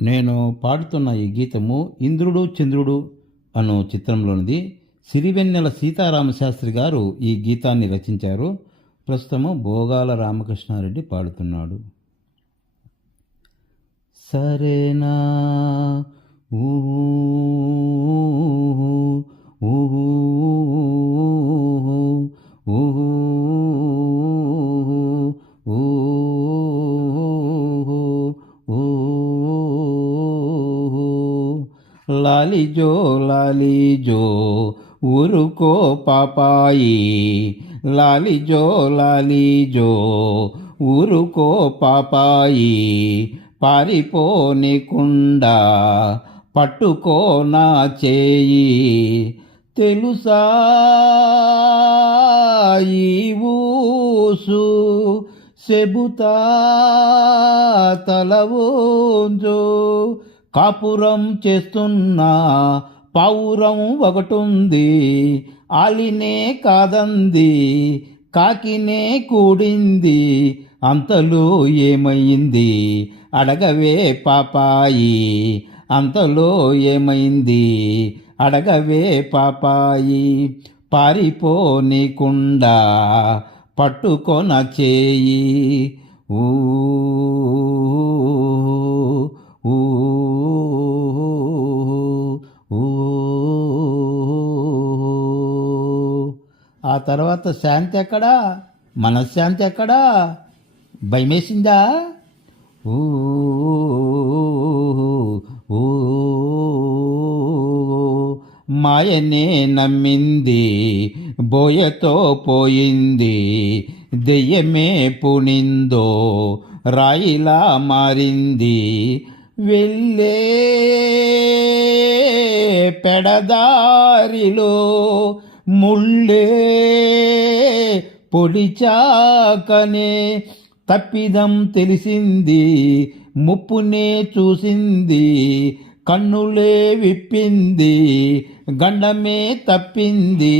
నేను పాడుతున్న ఈ గీతము ఇంద్రుడు చంద్రుడు అను చిత్రంలోనిది. సిరివెన్నెల సీతారామశాస్త్రి గారు ఈ గీతాన్ని రచించారు. ప్రస్తుతము భోగాల రామకృష్ణారెడ్డి పాడుతున్నాడు. సరేనా లాలిజో లాలిజో ఊరుకో పాపాయి. లాలిజో లాలిజో ఊరుకో పాపాయి. పారిపోనికుండా పట్టుకో నా చేయి. తెలుసా ఈ ఊసు చెబుతా తలవోంజో కాపురం చేస్తున్నా పావురం ఒకటుంది. ఆలినే కాదంది కాకినే కూడింది. అంతలో ఏమైంది? అడగవే పాపాయి. అంతలో ఏమైంది? అడగవే పాపాయి. పారిపోనీకుండా పట్టుకొన చేయి ఊ ఊ ఊ. ఆ తర్వాత శాంతి ఎక్కడా? మనశ్శాంతి ఎక్కడా? భయమేసిందా? ఊ ఊ మాయనే నమ్మింది బోయతో పోయింది దెయ్యమే పునిందో రాయిలా మారింది. వెళ్ళే పెడదారిలో ముళ్ళే పొడిచాకనే తప్పిదం తెలిసింది ముప్పునే చూసింది కన్నులే విప్పింది గండమే తప్పింది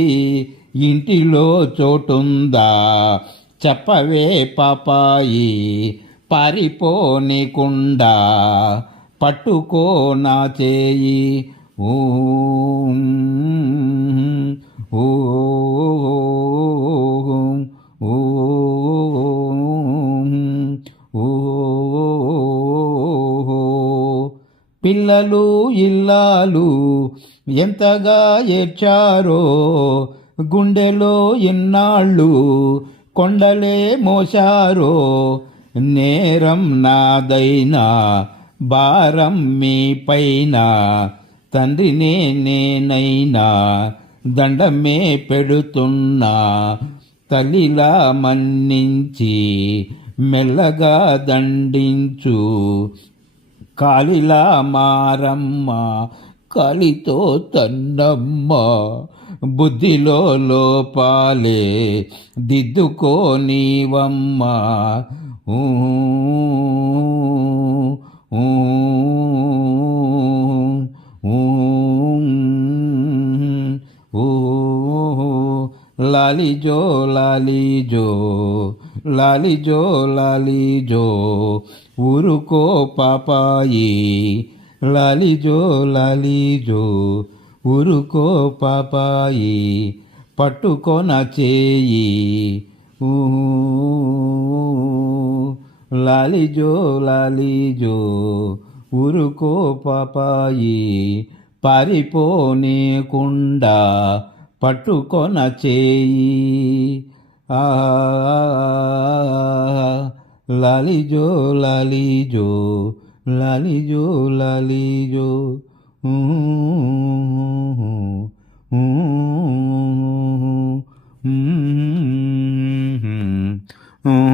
ఇంటిలో చోటుందా చెప్పవే పాపాయి పారిపోనికుండా పట్టుకో నా చేయి. ఊ ఊ పిల్లలు ఇల్లాలు ఎంతగా ఏడ్చారో గుండెలో ఎన్నాళ్ళు కొండలే మోశారో నేరం నాదైనా భారం మీ పైన తండ్రినే నేనైనా దండమే పెడుతున్నా. తల్లిలా మన్నించి మెల్లగా దండించు. కాలిలా మారమ్మ కాలితో తన్నమ్మ బుద్ధిలో లోపాలే దిద్దుకో నీవమ్మ. లాలిజో లాలిజో లాలిజో లాలిజో ఊరుకో పాపాయి. లాలిజో లాలిజో ఊరుకో పాపాయి పట్టుకోన చేయి. లాలిజో లాలిజో ఊరుకో పాపాయి పారిపోనేకుండా పట్టుకొన చేయి. ఆ లాలిజో లాలిజో లాలిజో లాలిజో ఊ, ఊ, ఊ, ఊ, ఊ.